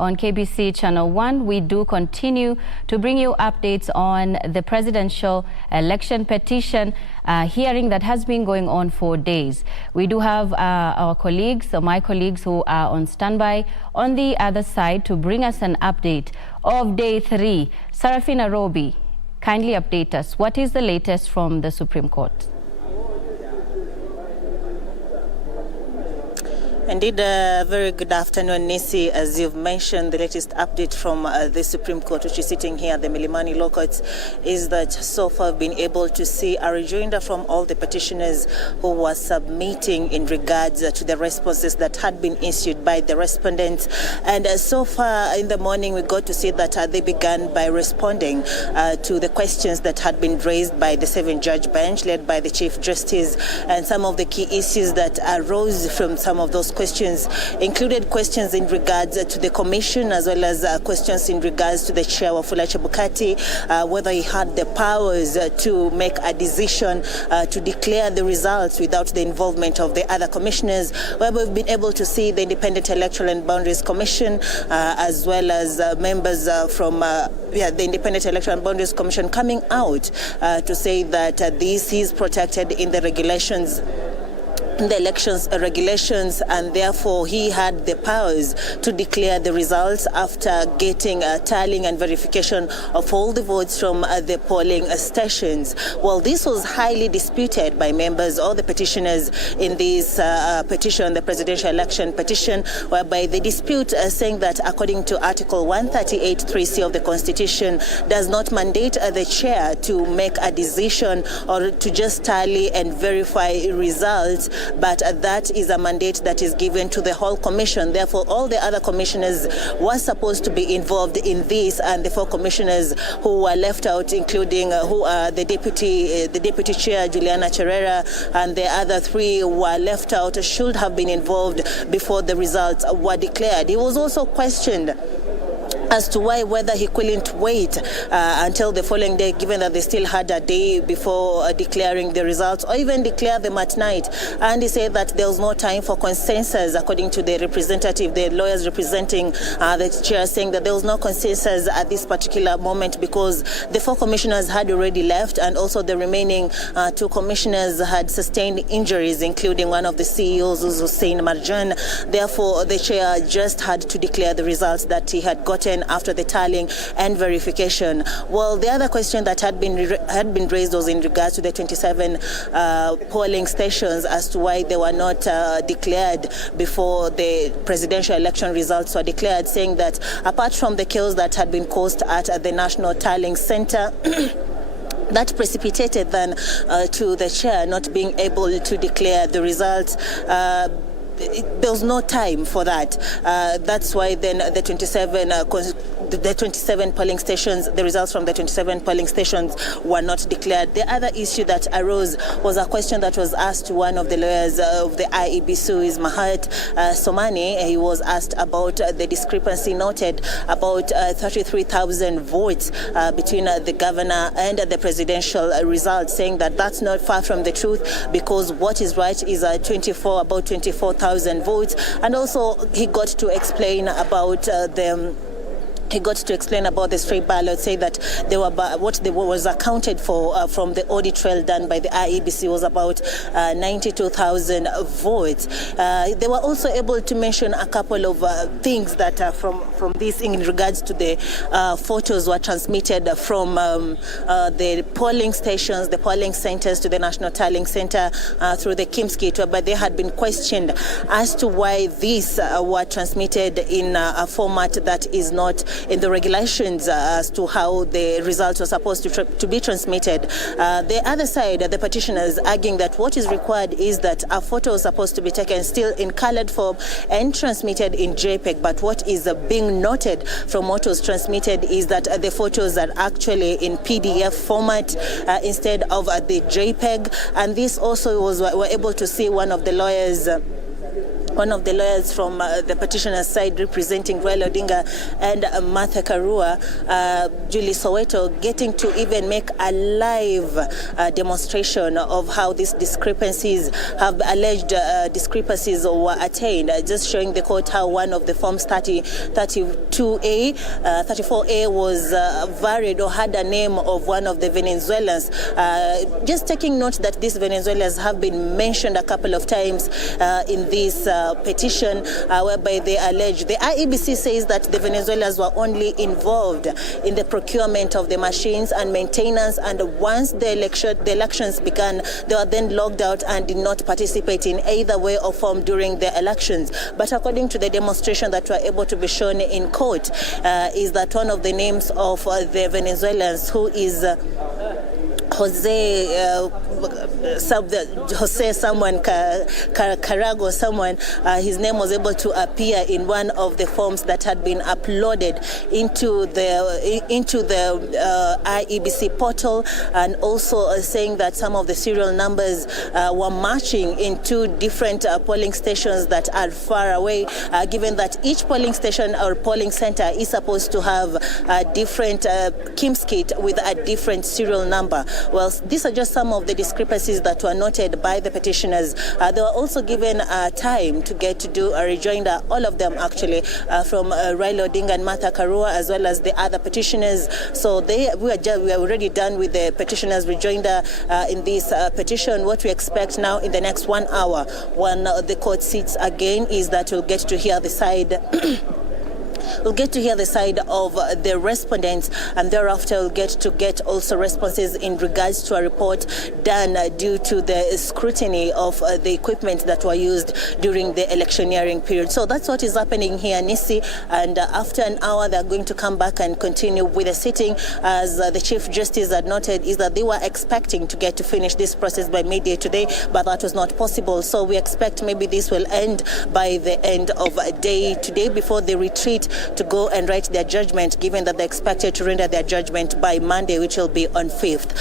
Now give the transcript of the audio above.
On KBC Channel 1, we do continue to bring you updates on the presidential election petition hearing that has been going on for days. We do have our colleagues, my colleagues who are on standby on the other side to bring us an update of day 3. Sarafina Robi, kindly update us. What is the latest from the Supreme Court? Indeed, very good afternoon, Nisi. As you've mentioned, the latest update from the Supreme Court, which is sitting here at the Milimani Law Courts, is that so far we've been able to see a rejoinder from all the petitioners who were submitting in regards to the responses that had been issued by the respondents. And so far in the morning, we got to see that they began by responding to the questions that had been raised by the 7-judge bench led by the Chief Justice. And some of the key issues that arose from some of those questions included questions in regards to the commission, as well as questions in regards to the chair of Wafula Chebukati, whether he had the powers to make a decision to declare the results without the involvement of the other commissioners, where we've been able to see the Independent Electoral and Boundaries Commission, as well as members from the Independent Electoral and Boundaries Commission coming out to say that this is protected in the regulations, the elections regulations, and therefore he had the powers to declare the results after getting tallying and verification of all the votes from the polling stations. Well, this was highly disputed by members or the petitioners in this petition, the presidential election petition, whereby they dispute saying that according to Article 138(3)(c) of the Constitution does not mandate the chair to make a decision or to just tally and verify results, but that is a mandate that is given to the whole commission. Therefore, all the other commissioners were supposed to be involved in this, and the 4 commissioners who were left out, including who are the deputy chair, Juliana Cherera, and the other 3 were left out, should have been involved before the results were declared. He was also questioned as to whether he couldn't wait until the following day, given that they still had a day before declaring the results, or even declare them at night. And he said that there was no time for consensus, according to the representative, the lawyers representing the chair, saying that there was no consensus at this particular moment because the 4 commissioners had already left, and also the remaining 2 commissioners had sustained injuries, including one of the CEOs, Hussein Marjan. Therefore, the chair just had to declare the results that he had gotten after the tallying and verification. Well, the other question that had been raised was in regards to the 27 polling stations, as to why they were not declared before the presidential election results were declared, saying that apart from the chaos that had been caused at the National Tallying Center, that precipitated then to the chair not being able to declare the results. There was no time for that. That's why then the 27 polling stations, the results from the 27 polling stations were not declared. The other issue that arose was a question that was asked to one of the lawyers of the IEBC, who is Mahat Somani. He was asked about the discrepancy noted about 33,000 votes between the governor and the presidential results, saying that that's not far from the truth, because what is right is about 24,000 votes. And also he got to explain about the stray ballots, say that what was accounted for from the audit trail done by the IEBC was about 92,000 votes. They were also able to mention a couple of things that from this in regards to the photos were transmitted from the polling stations, the polling centers to the National Tallying Center through the Kimski, but they had been questioned as to why these were transmitted in a format that is not in the regulations as to how the results were supposed to be transmitted. The other side, the petitioners arguing that what is required is that a photo is supposed to be taken still in colored form and transmitted in JPEG, but what is being noted from what was transmitted is that the photos are actually in PDF format instead of the JPEG. And this also we're able to see one of the lawyers one of the lawyers from the petitioner's side representing Raila Odinga and Martha Karua, Julie Soweto, getting to even make a live demonstration of how these discrepancies have alleged discrepancies were attained, just showing the court how one of the forms 32A, 34A was varied or had a name of one of the Venezuelans. Just taking note that these Venezuelans have been mentioned a couple of times in this petition, whereby they allege the IEBC says that the Venezuelans were only involved in the procurement of the machines and maintenance, and once the elections began, they were then logged out and did not participate in either way or form during the elections. But according to the demonstration that were able to be shown in court, is that one of the names of the Venezuelans, who is Jose someone, Carago someone, his name was able to appear in one of the forms that had been uploaded into the IEBC portal, and also saying that some of the serial numbers were matching in two different polling stations that are far away, given that each polling station or polling center is supposed to have a different KIMS kit with a different serial number. Well, these are just some of the discrepancies that were noted by the petitioners. They were also given time to get to do a rejoinder, all of them actually, from Raila Odinga and Martha Karua, as well as the other petitioners. So we are already done with the petitioners' rejoinder in this petition. What we expect now in the next 1 hour, when the court sits again, is that we'll get to hear the side We'll get to hear the side of the respondents, and thereafter we'll get also responses in regards to a report done due to the scrutiny of the equipment that were used during the electioneering period. So that's what is happening here, Nisi, and after an hour they're going to come back and continue with the sitting. As the Chief Justice had noted, is that they were expecting to get to finish this process by midday today, but that was not possible. So we expect maybe this will end by the end of day today before they retreat to go and write their judgment, given that they're expected to render their judgment by Monday, which will be on 5th.